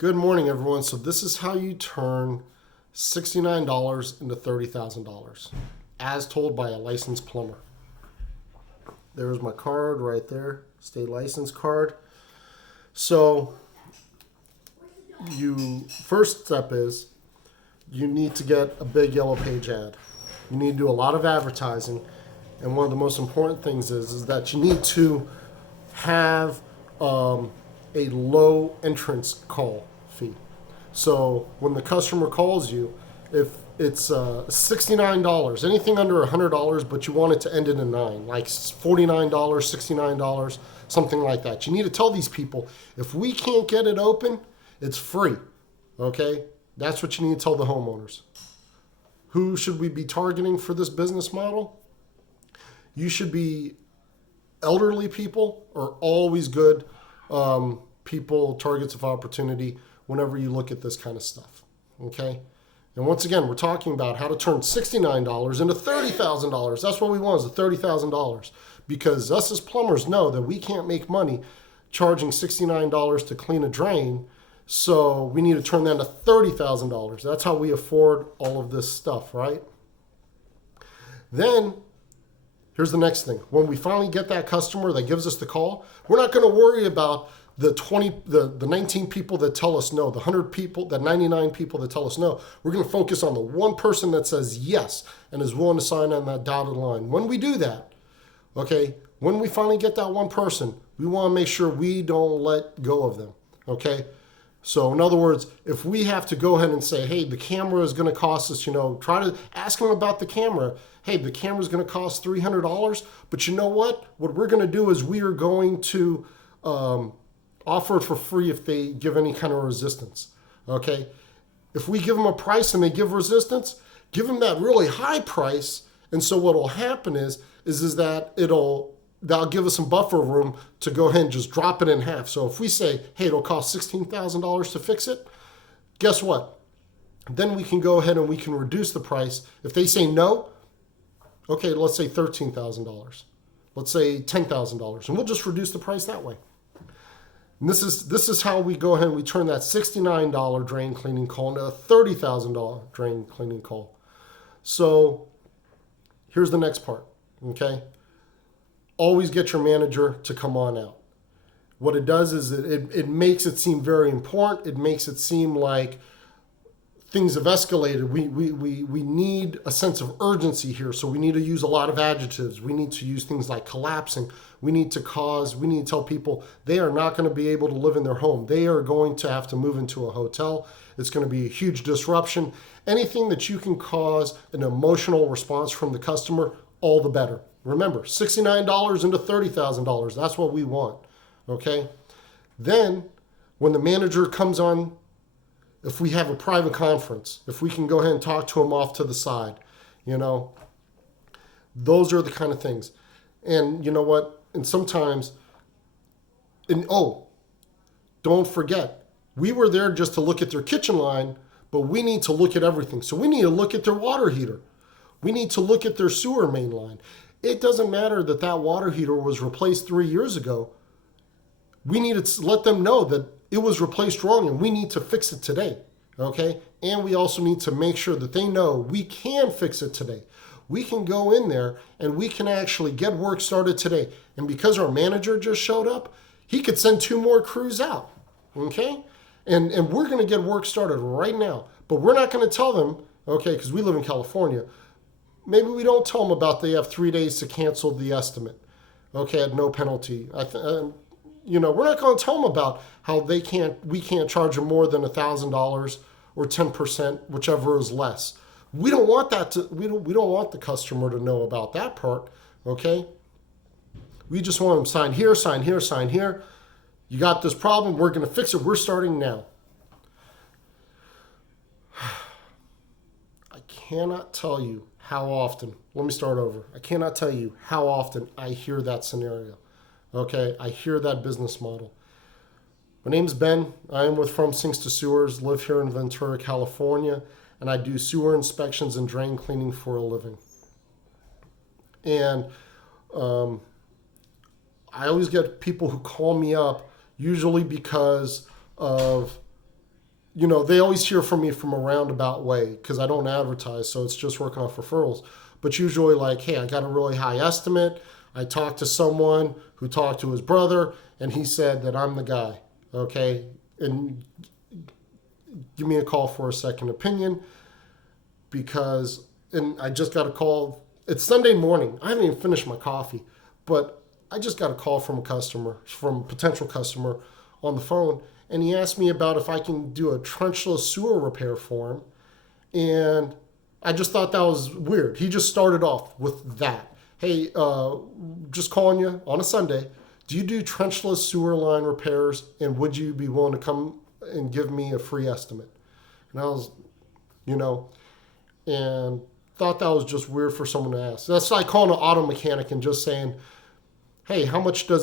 Good morning, everyone. So this is how you turn $69 into $30,000 as told by a licensed plumber. There's my card right there, state license card. So first step is you need to get a big yellow page ad. You need to do a lot of advertising. And one of the most important things is that you need to have a low entrance call fee. So when the customer calls you, if it's $69, anything under $100, but you want it to end in a 9, like $49, $69, something like that. You need to tell these people, if we can't get it open, it's free. Okay? That's what you need to tell the homeowners. Who should we be targeting for this business model? You should be elderly people are always good people, targets of opportunity whenever you look at this kind of stuff. Okay? And once again, we're talking about how to turn $69 into $30,000. That's what we want, is the $30,000. Because us as plumbers know that we can't make money charging $69 to clean a drain. So we need to turn that into $30,000. That's how we afford all of this stuff, right? Then here's the next thing. When we finally get that customer that gives us the call, we're not going to worry about the 19 people that tell us no, the 100 people, the 99 people that tell us no. We're going to focus on the one person that says yes and is willing to sign on that dotted line. When we do that, okay, when we finally get that one person, we want to make sure we don't let go of them, okay? So in other words, if we have to go ahead and say, hey, the camera is going to cost us, try to ask them about the camera. Hey, the camera is going to cost $300, but you know what? What we're going to do is we are going to offer it for free if they give any kind of resistance, okay? If we give them a price and they give resistance, give them that really high price, and so what will happen is that that'll give us some buffer room to go ahead and just drop it in half. So if we say, hey, it'll cost $16,000 to fix it, guess what? Then we can go ahead and we can reduce the price. If they say no, okay, let's say $13,000. Let's say $10,000, and we'll just reduce the price that way. And this is how we go ahead and we turn that $69 drain cleaning call into a $30,000 drain cleaning call. So here's the next part, okay? Always get your manager to come on out. What it does is it makes it seem very important. It makes it seem like things have escalated. We need a sense of urgency here. So we need to use a lot of adjectives. We need to use things like collapsing. We need to tell people they are not going to be able to live in their home. They are going to have to move into a hotel. It's going to be a huge disruption. Anything that you can cause an emotional response from the customer, all the better. Remember, $69 into $30,000. That's what we want, okay? Then when the manager comes on, if we have a private conference, if we can go ahead and talk to him off to the side, those are the kind of things. And you know what? And sometimes, don't forget, we were there just to look at their kitchen line, but we need to look at everything. So we need to look at their water heater. We need to look at their sewer main line. It doesn't matter that water heater was replaced 3 years ago. We need to let them know that it was replaced wrong and we need to fix it today, okay? And we also need to make sure that they know we can fix it today. We can go in there and we can actually get work started today. And because our manager just showed up, he could send 2 more crews out, okay? And we're going to get work started right now. But we're not going to tell them, okay, because we live in California, maybe we don't tell them about they have 3 days to cancel the estimate, okay, at no penalty. We're not going to tell them about how we can't charge them more than $1,000 or 10%, whichever is less. We don't want we don't want the customer to know about that part, okay? We just want them sign here, sign here, sign here. You got this problem, we're going to fix it. We're starting now. I cannot tell you how often, let me start over. I cannot tell you how often I hear that scenario. Okay, I hear that business model. My name's Ben. I am with From Sinks to Sewers, live here in Ventura, California, and I do sewer inspections and drain cleaning for a living. And I always get people who call me up, usually because of they always hear from me from a roundabout way because I don't advertise, so it's just working off referrals. But usually, like, hey, I got a really high estimate. I talked to someone who talked to his brother, and he said that I'm the guy. Okay, and give me a call for a second opinion and I just got a call. It's Sunday morning. I haven't even finished my coffee, but I just got a call from a potential customer on the phone, and he asked me about if I can do a trenchless sewer repair for him. And I just thought that was weird. He just started off with that. Hey, just calling you on a Sunday. Do you do trenchless sewer line repairs, and would you be willing to come and give me a free estimate? And I was, and thought that was just weird for someone to ask. That's like calling an auto mechanic and just saying, hey, how much how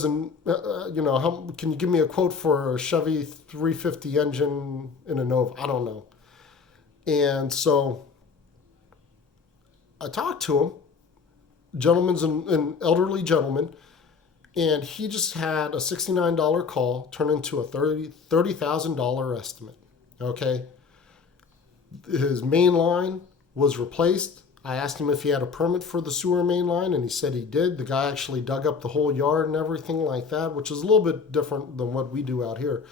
can you give me a quote for a Chevy 350 engine in a Nova? I don't know. And so I talked to him, an elderly gentleman, and he just had a $69 call turn into a $30,000 estimate. Okay. His main line was replaced. I asked him if he had a permit for the sewer main line, and he said he did. The guy actually dug up the whole yard and everything like that, which is a little bit different than what we do out here.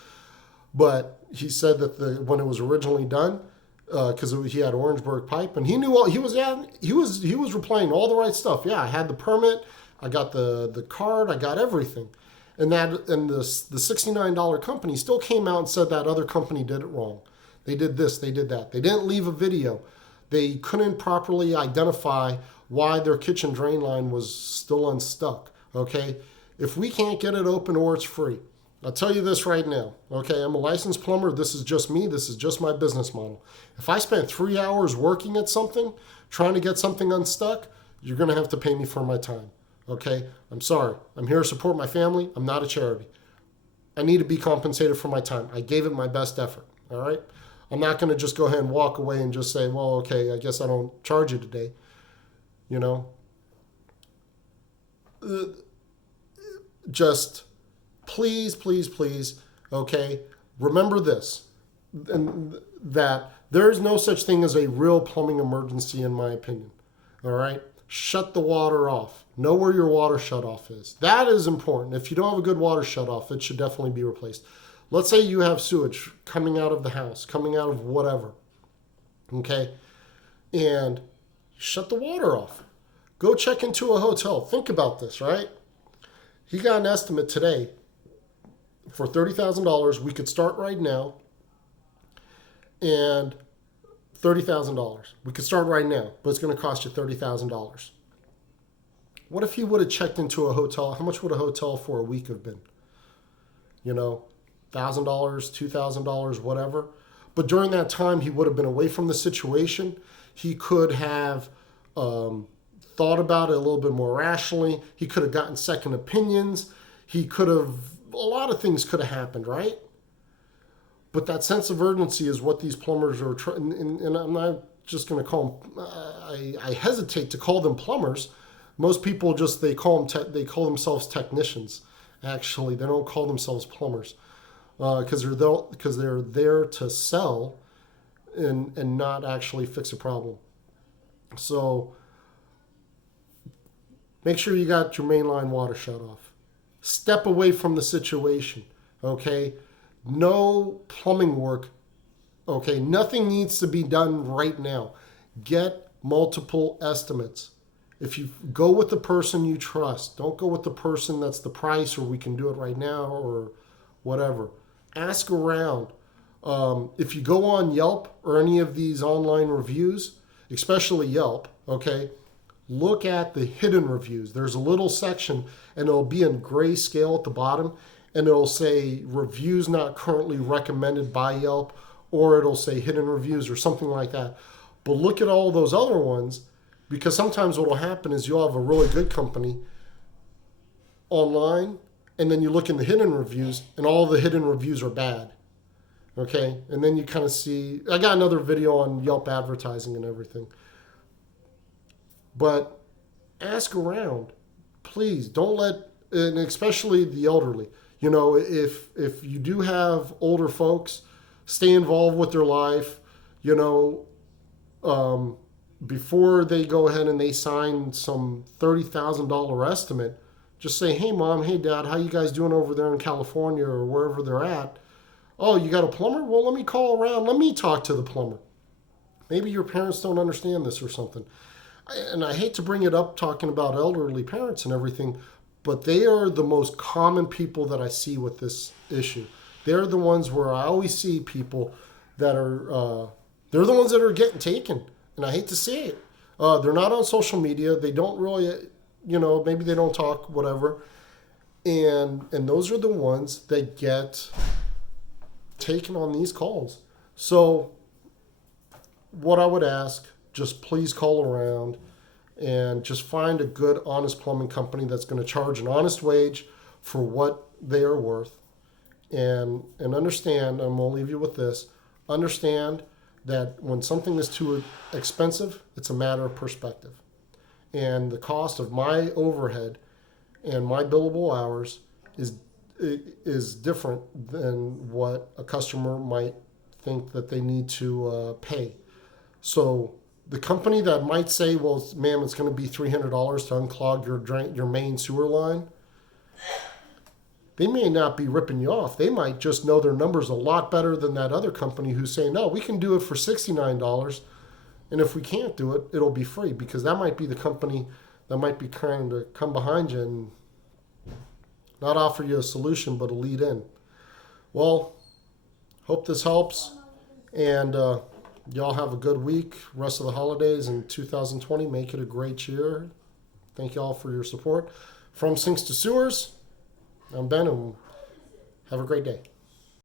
But he said that when it was originally done, because he had Orangeburg pipe, and he knew he was replying all the right stuff. Yeah, I had the permit, I got the card, I got everything, and the $69 company still came out and said that other company did it wrong. They did this, they did that. They didn't leave a video. They couldn't properly identify why their kitchen drain line was still unstuck. Okay, if we can't get it open or it's free, I'll tell you this right now. Okay, I'm a licensed plumber. This is just me. This is just my business model. If I spent 3 hours working at something, trying to get something unstuck, you're going to have to pay me for my time. Okay, I'm sorry. I'm here to support my family. I'm not a charity. I need to be compensated for my time. I gave it my best effort. All right. I'm not going to just go ahead and walk away and just say, well, okay, I guess I don't charge you today. Just please, please, please, okay, remember this, and that there is no such thing as a real plumbing emergency, in my opinion. All right? Shut the water off. Know where your water shutoff is. That is important. If you don't have a good water shutoff, it should definitely be replaced. Let's say you have sewage coming out of the house, coming out of whatever, okay? And shut the water off. Go check into a hotel. Think about this, right? He got an estimate today for $30,000. We could start right now, and $30,000. We could start right now, but it's going to cost you $30,000. What if he would have checked into a hotel? How much would a hotel for a week have been? $1,000, $2,000, whatever. But during that time, he would have been away from the situation. He could have thought about it a little bit more rationally. He could have gotten second opinions. A lot of things could have happened, right? But that sense of urgency is what these plumbers are trying, and I'm not just going to call them, I hesitate to call them plumbers. Most people they call themselves technicians. Actually, they don't call themselves plumbers because they're there to sell and not actually fix a problem. So make sure you got your mainline water shut off. Step away from the situation, okay? No plumbing work, okay? Nothing needs to be done right now. Get multiple estimates. If you go with the person you trust, don't go with the person that's the price or we can do it right now or whatever. Ask around. If you go on Yelp or any of these online reviews, especially Yelp, okay, look at the hidden reviews. There's a little section and it'll be in grayscale at the bottom and it'll say reviews not currently recommended by Yelp, or it'll say hidden reviews or something like that. But look at all those other ones, because sometimes what will happen is you'll have a really good company online and then you look in the hidden reviews and all the hidden reviews are bad. Okay, and then you kind of see, I got another video on Yelp advertising and everything. But ask around, please. Don't let, and especially the elderly. If you do have older folks, stay involved with their life, you know, before they go ahead and they sign some $30,000 estimate, just say, hey, Mom, hey, Dad, how you guys doing over there in California or wherever they're at? Oh, you got a plumber? Well, let me call around. Let me talk to the plumber. Maybe your parents don't understand this or something. And I hate to bring it up talking about elderly parents and everything, but they are the most common people that I see with this issue. They're the ones where I always see people that are, they're the ones that are getting taken. And I hate to say it. They're not on social media. They don't really, you know, maybe they don't talk, whatever. And those are the ones that get taken on these calls. So what I would ask, just please call around and just find a good, honest plumbing company that's going to charge an honest wage for what they are worth. And understand, I'm going to leave you with this, understand that when something is too expensive, it's a matter of perspective. And the cost of my overhead and my billable hours is different than what a customer might think that they need to pay. So the company that might say, well, ma'am, it's going to be $300 to unclog your main sewer line, they may not be ripping you off. They might just know their numbers a lot better than that other company who's saying, no, we can do it for $69. And if we can't do it, it'll be free, because that might be the company that might be trying to come behind you and not offer you a solution, but a lead in. Well, hope this helps. And y'all have a good week, rest of the holidays in 2020. Make it a great year. Thank y'all for your support. From Sinks to Sewers, I'm Ben, and have a great day.